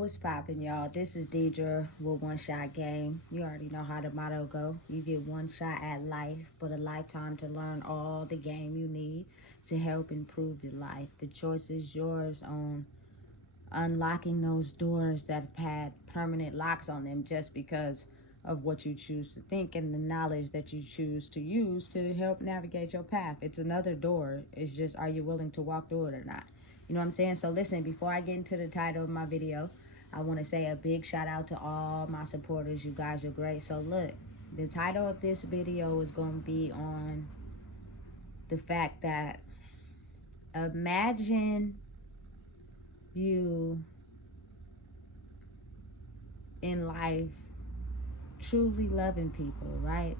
What's poppin', y'all? This is Deidre with One Shot Game. You already know how the motto go. You get one shot at life, but a lifetime to learn all the game you need to help improve your life. The choice is yours on unlocking those doors that have had permanent locks on them just because of what you choose to think and the knowledge that you choose to use to help navigate your path. It's another door. It's just, are you willing to walk through it or not? You know what I'm saying? So listen, before I get into the title of my video, I want to say a big shout out to all my supporters. You guys are great. So look, the title of this video is going to be on the fact that imagine you in life truly loving people, right?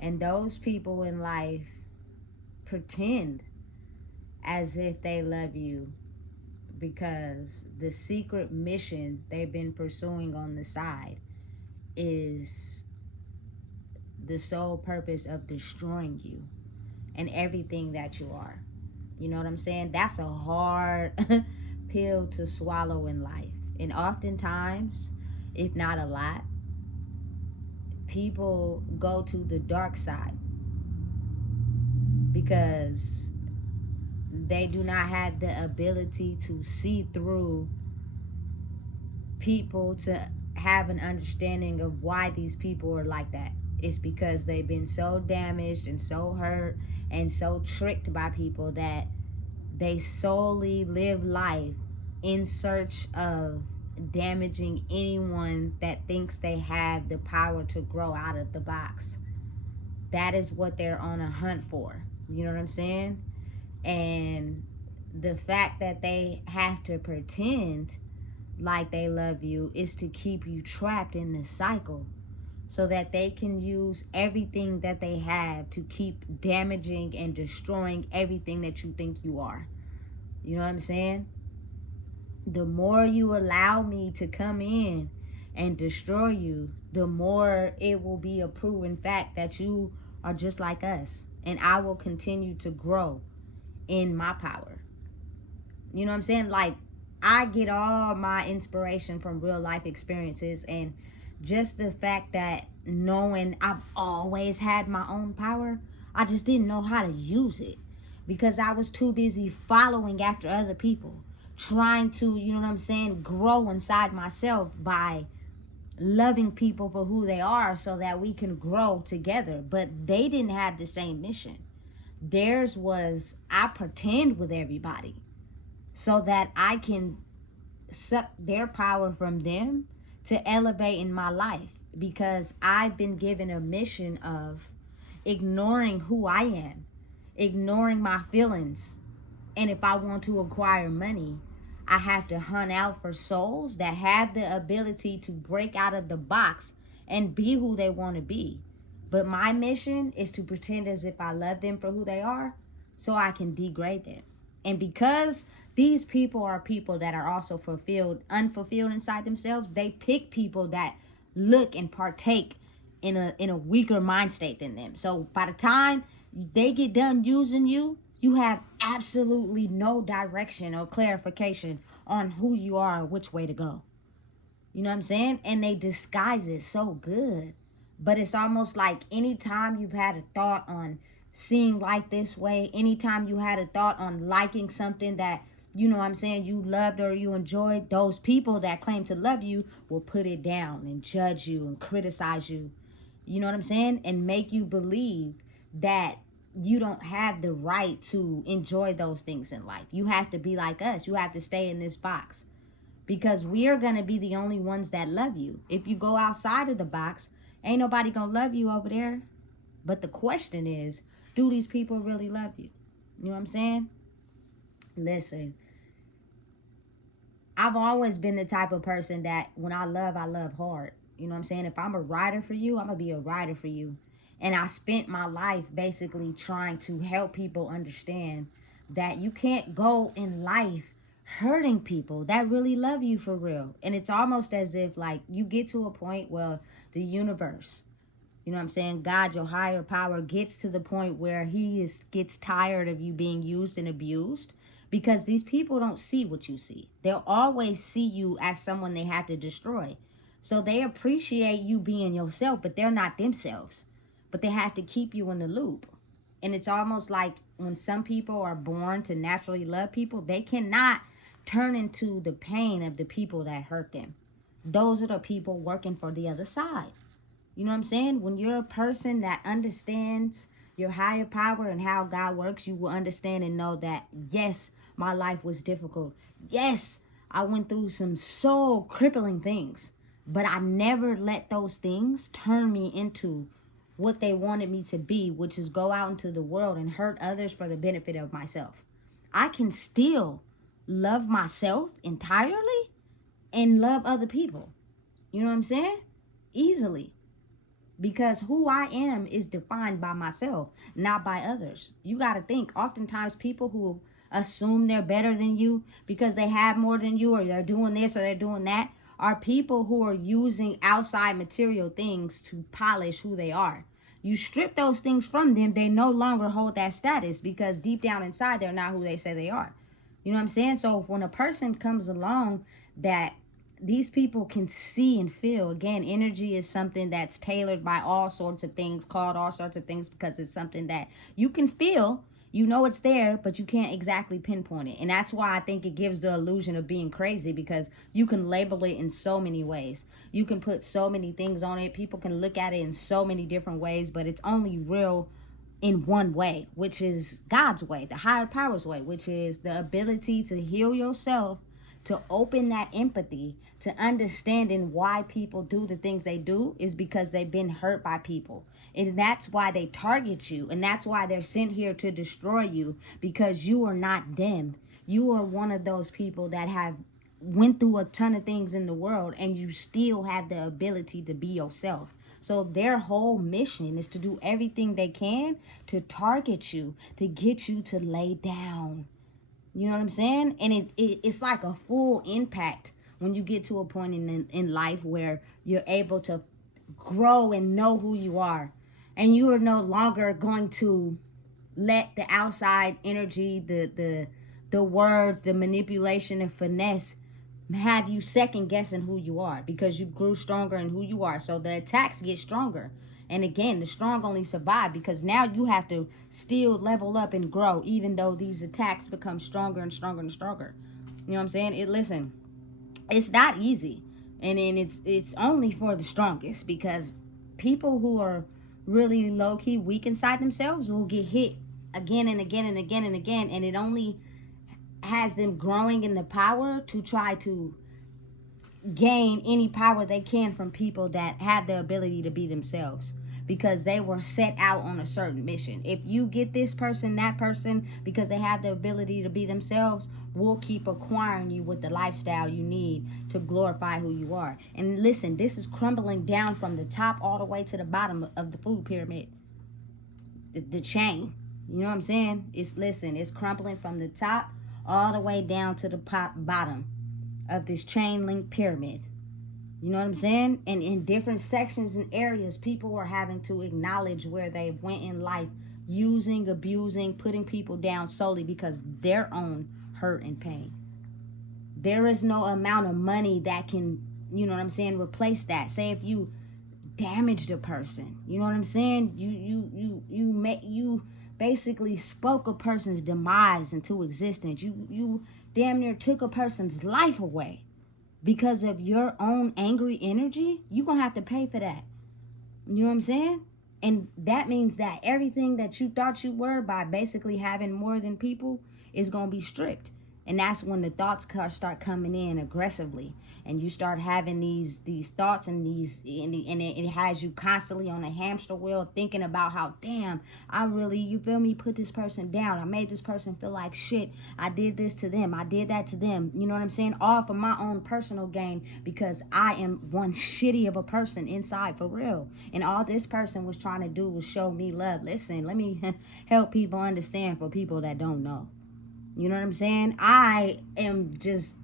And those people in life pretend as if they love you because the secret mission they've been pursuing on the side is the sole purpose of destroying you and everything that you are. You know what I'm saying? That's a hard pill to swallow in life. And oftentimes, if not a lot, people go to the dark side because they do not have the ability to see through people to have an understanding of why these people are like that. It's because they've been so damaged and so hurt and so tricked by people that they solely live life in search of damaging anyone that thinks they have the power to grow out of the box. That is what they're on a hunt for. You know what I'm saying? And the fact that they have to pretend like they love you is to keep you trapped in this cycle so that they can use everything that they have to keep damaging and destroying everything that you think you are. You know what I'm saying? The more you allow me to come in and destroy you, the more it will be a proven fact that you are just like us. And I will continue to grow in my power. You know what I'm saying? Like, I get all my inspiration from real life experiences, and just the fact that knowing I've always had my own power, I just didn't know how to use it because I was too busy following after other people, trying to, you know what I'm saying, grow inside myself by loving people for who they are so that we can grow together. But they didn't have the same mission. Theirs was, I pretend with everybody so that I can suck their power from them to elevate in my life, because I've been given a mission of ignoring who I am, ignoring my feelings. And if I want to acquire money, I have to hunt out for souls that have the ability to break out of the box and be who they want to be. But my mission is to pretend as if I love them for who they are so I can degrade them. And because these people are people that are also unfulfilled inside themselves, they pick people that look and partake in a weaker mind state than them. So by the time they get done using you, you have absolutely no direction or clarification on who you are or which way to go. You know what I'm saying? And they disguise it so good. But it's almost like anytime you've had a thought on seeing life this way, anytime you had a thought on liking something that, you know what I'm saying, you loved or you enjoyed, those people that claim to love you will put it down and judge you and criticize you. You know what I'm saying? And make you believe that you don't have the right to enjoy those things in life. You have to be like us. You have to stay in this box because we are going to be the only ones that love you. If you go outside of the box, ain't nobody going to love you over there. But the question is, do these people really love you? You know what I'm saying? Listen, I've always been the type of person that when I love hard. You know what I'm saying? If I'm a rider for you, I'm going to be a rider for you. And I spent my life basically trying to help people understand that you can't go in life hurting people that really love you for real. And it's almost as if like you get to a point where the universe, you know what I'm saying, God, your higher power, gets to the point where gets tired of you being used and abused because these people don't see what you see. They'll always see you as someone they have to destroy. So they appreciate you being yourself, but they're not themselves. But they have to keep you in the loop. And it's almost like when some people are born to naturally love people, they cannot turn into the pain of the people that hurt them. Those are the people working for the other side. You know what I'm saying? When you're a person that understands your higher power and how God works, you will understand and know that, yes, my life was difficult. Yes, I went through some soul crippling things, but I never let those things turn me into what they wanted me to be, which is go out into the world and hurt others for the benefit of myself. I can still love myself entirely and love other people. You know what I'm saying? Easily. Because who I am is defined by myself, not by others. You got to think, oftentimes people who assume they're better than you because they have more than you, or they're doing this or they're doing that, are people who are using outside material things to polish who they are. You strip those things from them, they no longer hold that status, because deep down inside they're not who they say they are. You know what I'm saying? So when a person comes along that these people can see and feel, again, energy is something that's tailored by all sorts of things, called all sorts of things, because it's something that you can feel. You know it's there, but you can't exactly pinpoint it. And that's why I think it gives the illusion of being crazy, because you can label it in so many ways. You can put so many things on it. People can look at it in so many different ways, but it's only real in one way, which is God's way, the higher power's way, which is the ability to heal yourself, to open that empathy, to understanding why people do the things they do is because they've been hurt by people. And that's why they target you. And that's why they're sent here to destroy you, because you are not them. You are one of those people that have went through a ton of things in the world, and you still have the ability to be yourself. So their whole mission is to do everything they can to target you, to get you to lay down. You know what I'm saying? And it's like a full impact when you get to a point in life where you're able to grow and know who you are. And you are no longer going to let the outside energy, the words, the manipulation and finesse have you second guessing who you are, because you grew stronger in who you are. So the attacks get stronger. And again, the strong only survive, because now you have to still level up and grow, even though these attacks become stronger and stronger and stronger. You know what I'm saying? Listen, it's not easy. And then it's only for the strongest, because people who are really low-key weak inside themselves will get hit again and again and again and again. And it only has them growing in the power to try to gain any power they can from people that have the ability to be themselves, because they were set out on a certain mission. If you get this person, that person, because they have the ability to be themselves, will keep acquiring you with the lifestyle you need to glorify who you are. And listen, this is crumbling down from the top all the way to the bottom of the food pyramid, the chain. You know what I'm saying? It's crumbling from the top all the way down to the bottom of this chain link pyramid. You know what I'm saying? And in different sections and areas, people are having to acknowledge where they went in life, using, abusing, putting people down solely because their own hurt and pain. There is no amount of money that can, you know what I'm saying, replace that. Say if you damaged a person, you know what I'm saying? You basically spoke a person's demise into existence. You damn near took a person's life away because of your own angry energy. You're gonna have to pay for that. You know what I'm saying? And that means that everything that you thought you were by basically having more than people is gonna be stripped. And that's when the thoughts start coming in aggressively, and you start having these thoughts and it has you constantly on a hamster wheel, thinking about how, damn, I really, you feel me, put this person down. I made this person feel like shit. I did this to them. I did that to them. You know what I'm saying? All for my own personal gain, because I am one shitty of a person inside, for real. And all this person was trying to do was show me love. Listen, let me help people understand, for people that don't know. You know what I'm saying? I am just,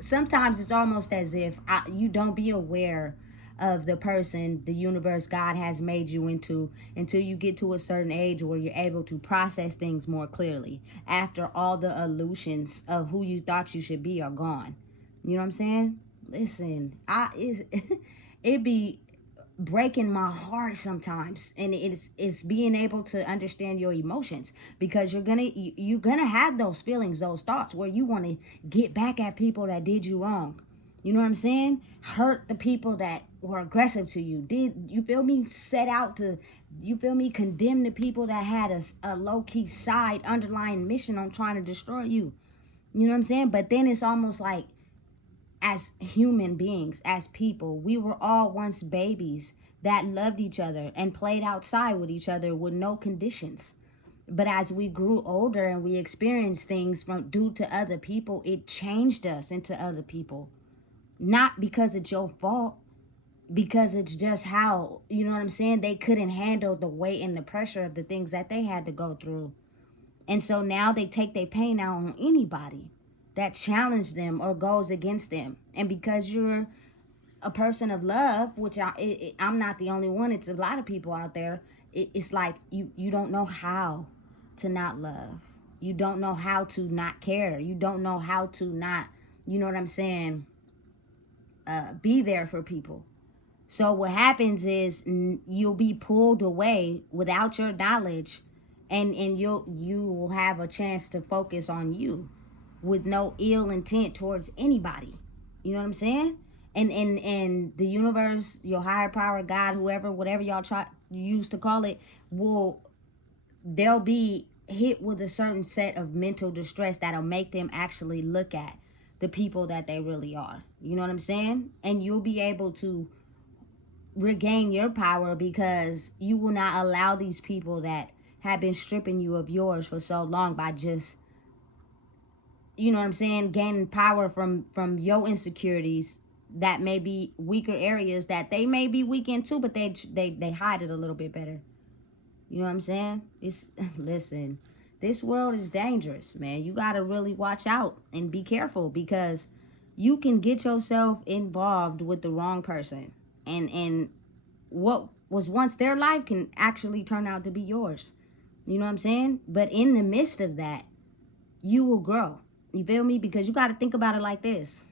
sometimes it's almost as if you don't be aware of the person the universe, God has made you into, until you get to a certain age where you're able to process things more clearly after all the illusions of who you thought you should be are gone. You know what I'm saying? Listen, it be breaking my heart sometimes, and it's being able to understand your emotions, because you're gonna have those feelings, those thoughts where you want to get back at people that did you wrong. You know what I'm saying? Hurt the people that were aggressive to you. Did you feel me? Set out to, you feel me? Condemn the people that had a low key side underlying mission on trying to destroy you. You know what I'm saying? But then it's almost like, as human beings, as people, we were all once babies that loved each other and played outside with each other with no conditions. But as we grew older and we experienced things from due to other people, it changed us into other people. Not because it's your fault, because it's just how, you know what I'm saying, they couldn't handle the weight and the pressure of the things that they had to go through. And so now they take their pain out on anybody that challenge them or goes against them. And because you're a person of love, which I'm not the only one, it's a lot of people out there, it's like you don't know how to not love. You don't know how to not care. You don't know how to not, you know what I'm saying, be there for people. So what happens is you'll be pulled away without your knowledge, and you will have a chance to focus on you with no ill intent towards anybody. You know what I'm saying? And the universe, your higher power, God, whoever, whatever y'all use to call it, they'll be hit with a certain set of mental distress that'll make them actually look at the people that they really are. You know what I'm saying? And you'll be able to regain your power, because you will not allow these people that have been stripping you of yours for so long by just, you know what I'm saying, gaining power from your insecurities that may be weaker areas that they may be weak in too, but they hide it a little bit better. You know what I'm saying? It's listen, this world is dangerous, man. You got to really watch out and be careful, because you can get yourself involved with the wrong person, and what was once their life can actually turn out to be yours. You know what I'm saying? But in the midst of that, you will grow. You feel me? Because you got to think about it like this.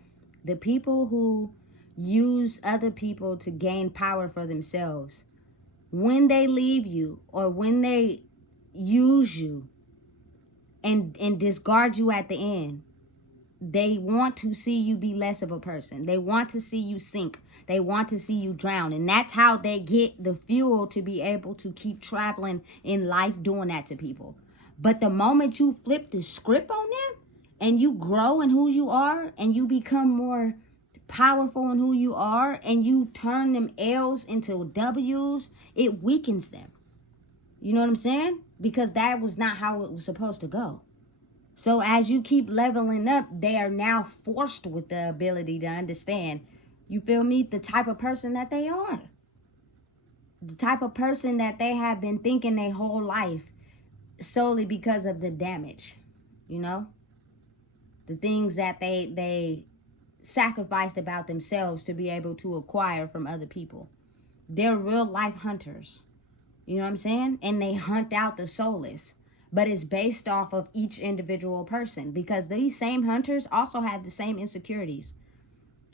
The people who use other people to gain power for themselves, when they leave you or when they use you and discard you at the end, they want to see you be less of a person. They want to see you sink. They want to see you drown. And that's how they get the fuel to be able to keep traveling in life, doing that to people. But the moment you flip the script on them and you grow in who you are and you become more powerful in who you are and you turn them L's into W's, it weakens them. You know what I'm saying? Because that was not how it was supposed to go. So as you keep leveling up, they are now forced with the ability to understand, you feel me, the type of person that they are. The type of person that they have been thinking their whole life, solely because of the damage, you know? The things that they sacrificed about themselves to be able to acquire from other people. They're real life hunters. You know what I'm saying? And they hunt out the soulless. But it's based off of each individual person, because these same hunters also have the same insecurities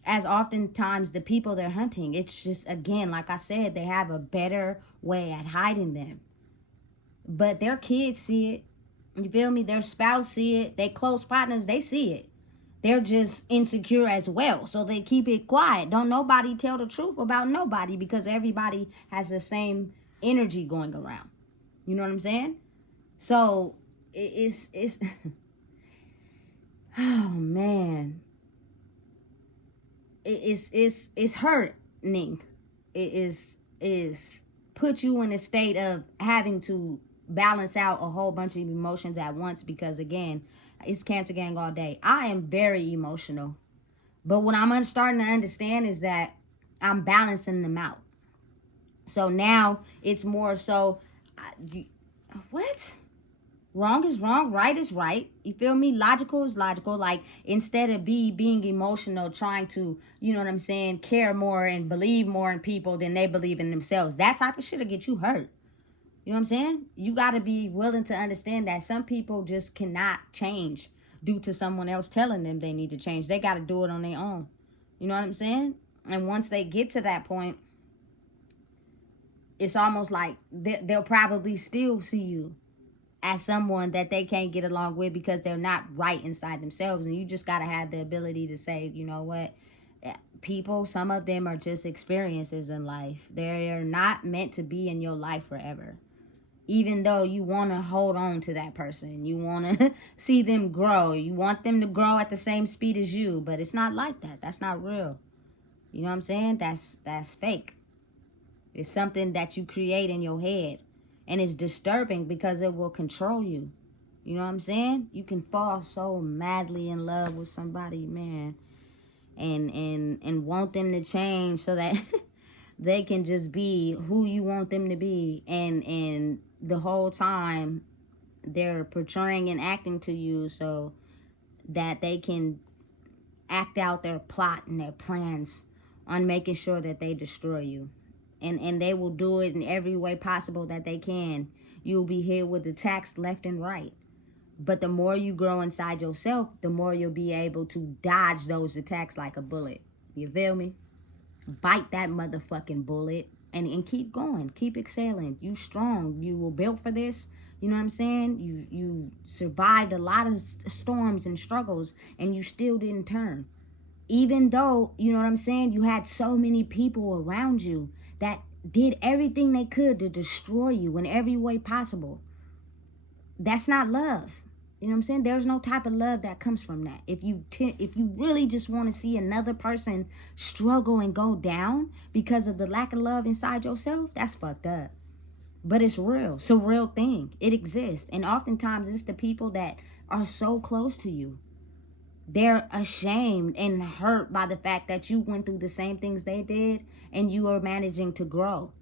as oftentimes the people they're hunting. It's just, again, like I said, they have a better way at hiding them. But their kids see it. You feel me? Their spouse see it. Their close partners, they see it. They're just insecure as well. So they keep it quiet. Don't nobody tell the truth about nobody, because everybody has the same energy going around. You know what I'm saying? So it's oh man, it's hurting. It is put you in a state of having to balance out a whole bunch of emotions at once, because again, it's Cancer Gang all day. I am very emotional, but what I'm starting to understand is that I'm balancing them out. So now it's more so, what? Wrong is wrong, right is right. You feel me? Logical is logical. Like, instead of being emotional, trying to, you know what I'm saying, care more and believe more in people than they believe in themselves. That type of shit will get you hurt. You know what I'm saying? You got to be willing to understand that some people just cannot change due to someone else telling them they need to change. They got to do it on their own. You know what I'm saying? And once they get to that point, it's almost like they'll probably still see you as someone that they can't get along with because they're not right inside themselves. And you just got to have the ability to say, you know what? People, some of them are just experiences in life. They're not meant to be in your life forever. Even though you want to hold on to that person, you want to see them grow, you want them to grow at the same speed as you, but it's not like that. That's not real. You know what I'm saying? That's fake. It's something that you create in your head, and it's disturbing because it will control you. You know what I'm saying? You can fall so madly in love with somebody, man, and want them to change so that they can just be who you want them to be, and the whole time they're portraying and acting to you so that they can act out their plot and their plans on making sure that they destroy you. And they will do it in every way possible that they can. You'll be hit with attacks left and right. But the more you grow inside yourself, the more you'll be able to dodge those attacks like a bullet. You feel me? Bite that motherfucking bullet and keep going. Keep excelling. You strong. You were built for this. You know what I'm saying? You survived a lot of storms and struggles, and you still didn't turn. Even though, you know what I'm saying, you had so many people around you that did everything they could to destroy you in every way possible. That's not love. You know what I'm saying? There's no type of love that comes from that. If you really just want to see another person struggle and go down because of the lack of love inside yourself, that's fucked up. But it's real. It's a real thing. It exists. And oftentimes it's the people that are so close to you. They're ashamed and hurt by the fact that you went through the same things they did and you are managing to grow.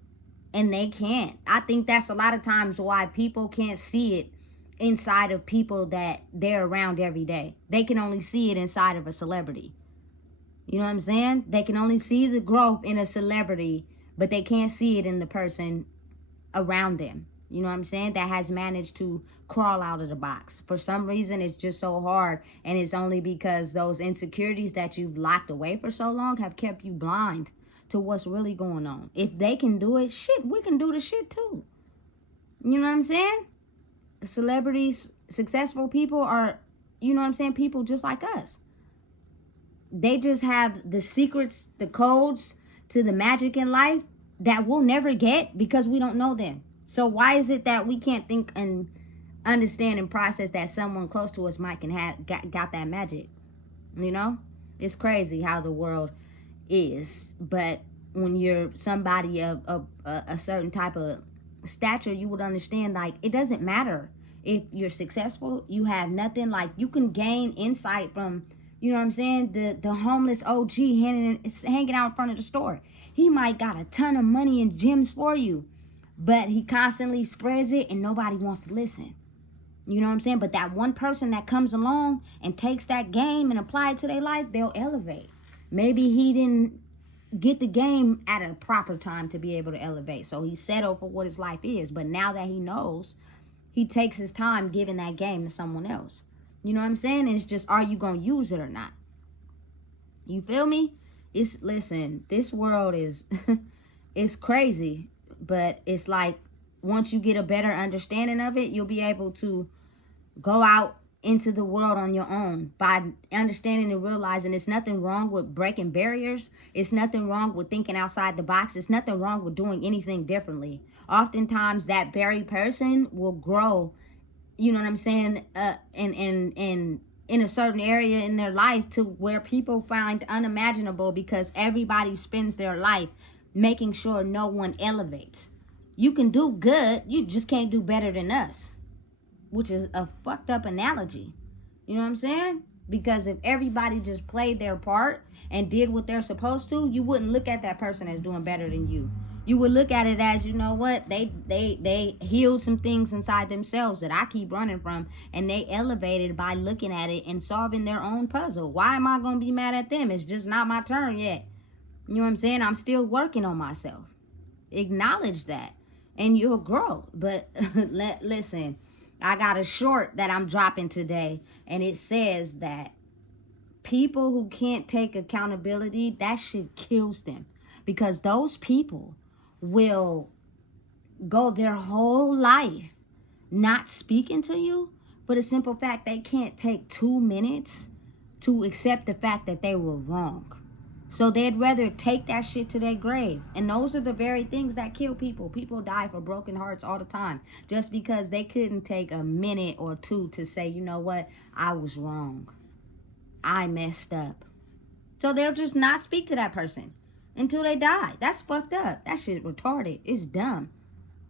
And they can't. I think that's a lot of times why people can't see it inside of people that they're around every day. They can only see it inside of a celebrity. You know what I'm saying? They can only see the growth in a celebrity, but they can't see it in the person around them. You know what I'm saying? That has managed to crawl out of the box. For some reason, it's just so hard. And it's only because those insecurities that you've locked away for so long have kept you blind to what's really going on. If they can do it, shit, we can do the shit too. You know what I'm saying? Celebrities, successful people are, you know what I'm saying, people just like us. They just have the secrets, the codes to the magic in life that we'll never get because we don't know them. So why is it that we can't think and understand and process that someone close to us might can have got that magic? You know, it's crazy how the world is. But when you're somebody of a certain type of stature, you would understand, like, it doesn't matter if you're successful. You have nothing. Like, you can gain insight from, you know what I'm saying, the homeless OG hanging out in front of the store. He might got a ton of money and gems for you, but he constantly spreads it and nobody wants to listen. You know what I'm saying? But that one person that comes along and takes that game and apply it to their life, they'll elevate. Maybe he didn't get the game at a proper time to be able to elevate, so he settled for what his life is. But now that he knows, he takes his time giving that game to someone else. You know what I'm saying? It's just, are you going to use it or not? You feel me? Listen, this world is, it's crazy. But it's like, once you get a better understanding of it, you'll be able to go out into the world on your own by understanding and realizing it's nothing wrong with breaking barriers. It's nothing wrong with thinking outside the box. It's nothing wrong with doing anything differently. Oftentimes that very person will grow, you know what I'm saying, in a certain area in their life to where people find unimaginable, because everybody spends their life making sure no one elevates. You can do good, you just can't do better than us, which is a fucked up analogy. You know what I'm saying? Because if everybody just played their part and did what they're supposed to, you wouldn't look at that person as doing better than you. You would look at it as, you know what, they healed some things inside themselves that I keep running from, and they elevated by looking at it and solving their own puzzle. Why am I gonna be mad at them? It's just not my turn yet. You know what I'm saying? I'm still working on myself. Acknowledge that, and you'll grow. But listen, I got a short that I'm dropping today, and it says that people who can't take accountability, that shit kills them, because those people will go their whole life not speaking to you for the simple fact they can't take 2 minutes to accept the fact that they were wrong. So they'd rather take that shit to their grave. And those are the very things that kill people. People die for broken hearts all the time just because they couldn't take a minute or two to say, you know what, I was wrong, I messed up. So they'll just not speak to that person until they die. That's fucked up. That shit retarded. It's dumb.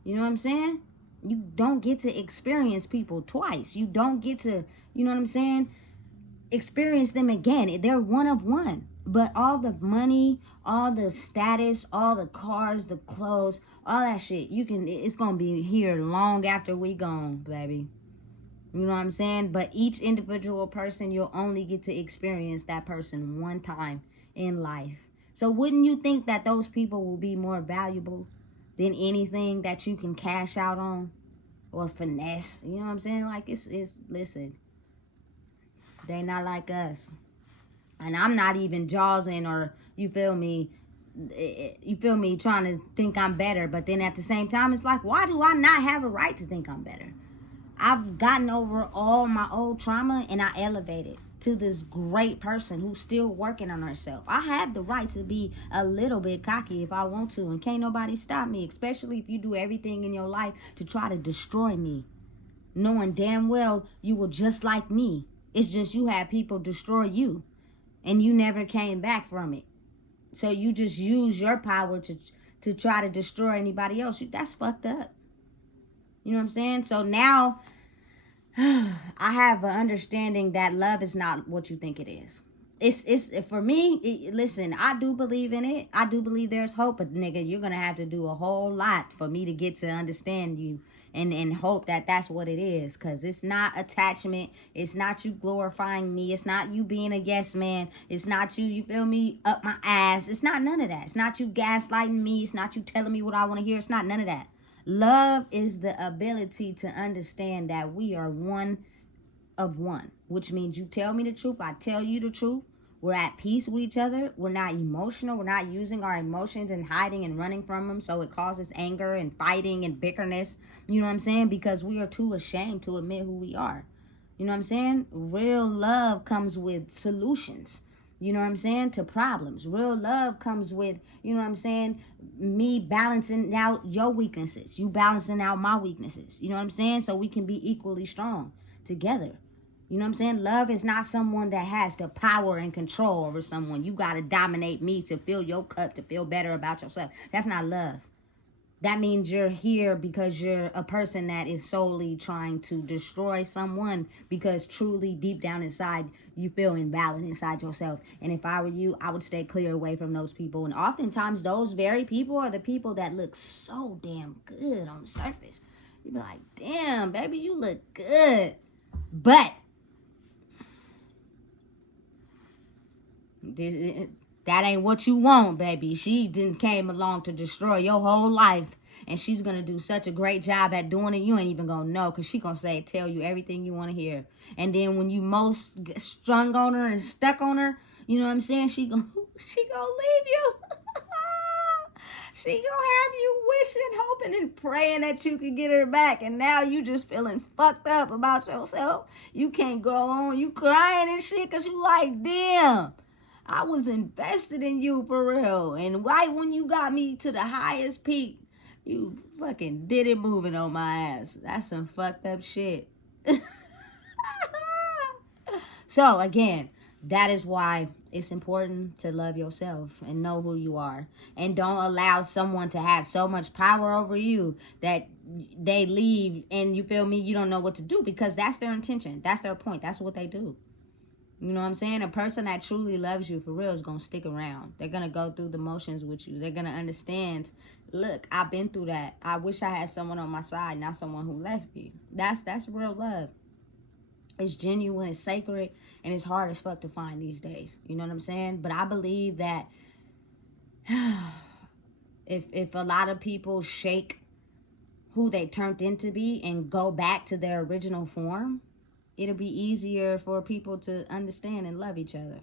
You know what I'm saying? You don't get to experience people twice. You don't get to, you know what I'm saying, experience them again. They're one of one. But all the money, all the status, all the cars, the clothes, all that shit, it's gonna be here long after we gone, baby. You know what I'm saying? But each individual person, you'll only get to experience that person one time in life. So wouldn't you think that those people will be more valuable than anything that you can cash out on or finesse? You know what I'm saying? Like, it's listen, they not like us. And I'm not even jawsing or, you feel me, trying to think I'm better. But then at the same time, it's like, why do I not have a right to think I'm better? I've gotten over all my old trauma, and I elevated to this great person who's still working on herself. I have the right to be a little bit cocky if I want to, and can't nobody stop me, especially if you do everything in your life to try to destroy me, knowing damn well you were just like me. It's just you had people destroy you, and you never came back from it. So you just use your power to try to destroy anybody else. That's fucked up. You know what I'm saying? So now I have an understanding that love is not what you think it is. It's for me, listen, I do believe in it. I do believe there's hope, but nigga, you're going to have to do a whole lot for me to get to understand you and hope that that's what it is, because it's not attachment. It's not you glorifying me. It's not you being a yes man. It's not you feel me, up my ass. It's not none of that. It's not you gaslighting me. It's not you telling me what I want to hear. It's not none of that. Love is the ability to understand that we are one of one, which means you tell me the truth, I tell you the truth. We're at peace with each other. We're not emotional. We're not using our emotions and hiding and running from them, so it causes anger and fighting and bickerness. You know what I'm saying? Because we are too ashamed to admit who we are. You know what I'm saying? Real love comes with solutions. You know what I'm saying? To problems. Real love comes with, you know what I'm saying, me balancing out your weaknesses, you balancing out my weaknesses. You know what I'm saying? So we can be equally strong together. You know what I'm saying? Love is not someone that has the power and control over someone. You got to dominate me to fill your cup, to feel better about yourself. That's not love. That means you're here because you're a person that is solely trying to destroy someone, because truly deep down inside you feel invalid inside yourself. And if I were you, I would stay clear away from those people. And oftentimes those very people are the people that look so damn good on the surface. You be like, damn, baby, you look good. But that ain't what you want, baby. She didn't came along to destroy your whole life, and she's gonna do such a great job at doing it, you ain't even gonna know, because she gonna tell you everything you want to hear. And then when you most strung on her and stuck on her, you know what I'm saying, she gonna leave you. She gonna have you wishing, hoping, and praying that you can get her back. And now you just feeling fucked up about yourself. You can't go on. You crying and shit because you like, damn, I was invested in you for real. And right when you got me to the highest peak, you fucking did it moving on my ass. That's some fucked up shit. So again, that is why it's important to love yourself and know who you are. And don't allow someone to have so much power over you that they leave and, you feel me, you don't know what to do, because that's their intention. That's their point. That's what they do. You know what I'm saying? A person that truly loves you for real is going to stick around. They're going to go through the motions with you. They're going to understand, look, I've been through that. I wish I had someone on my side, not someone who left me. That's real love. It's genuine, it's sacred, and it's hard as fuck to find these days. You know what I'm saying? But I believe that if a lot of people shake who they turned into be and go back to their original form, it'll be easier for people to understand and love each other.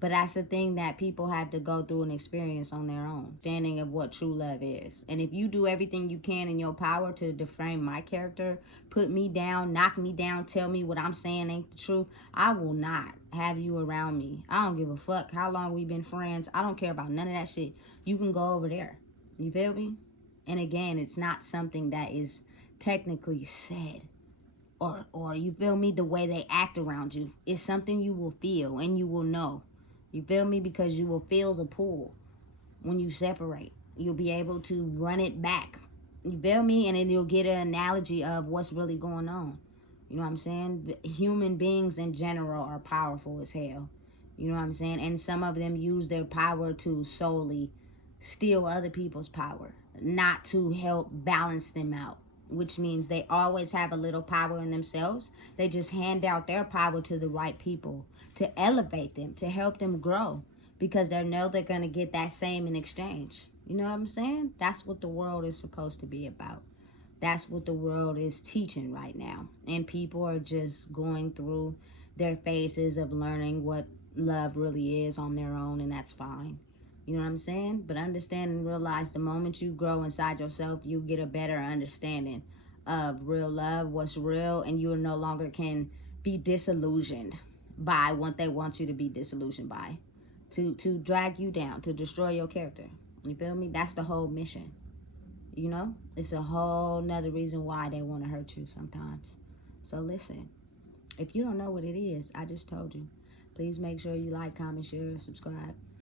But that's the thing that people have to go through and experience on their own, understanding of what true love is. And if you do everything you can in your power to defame my character, put me down, knock me down, tell me what I'm saying ain't the truth, I will not have you around me. I don't give a fuck how long we've been friends. I don't care about none of that shit. You can go over there. You feel me? And again, it's not something that is technically said. Or you feel me, the way they act around you. It's something you will feel and you will know. You feel me? Because you will feel the pull when you separate. You'll be able to run it back. You feel me? And then you'll get an analogy of what's really going on. You know what I'm saying? Human beings in general are powerful as hell. You know what I'm saying? And some of them use their power to solely steal other people's power, not to help balance them out, which means they always have a little power in themselves. They just hand out their power to the right people to elevate them, to help them grow, because they know they're going to get that same in exchange. You know what I'm saying? That's what the world is supposed to be about. That's what the world is teaching right now. And people are just going through their phases of learning what love really is on their own, and that's fine. You know what I'm saying? But understand and realize the moment you grow inside yourself, you get a better understanding of real love, what's real, and you no longer can be disillusioned by what they want you to be disillusioned by, to drag you down, to destroy your character. You feel me? That's the whole mission. You know? It's a whole nother reason why they want to hurt you sometimes. So listen, if you don't know what it is, I just told you. Please make sure you like, comment, share, subscribe.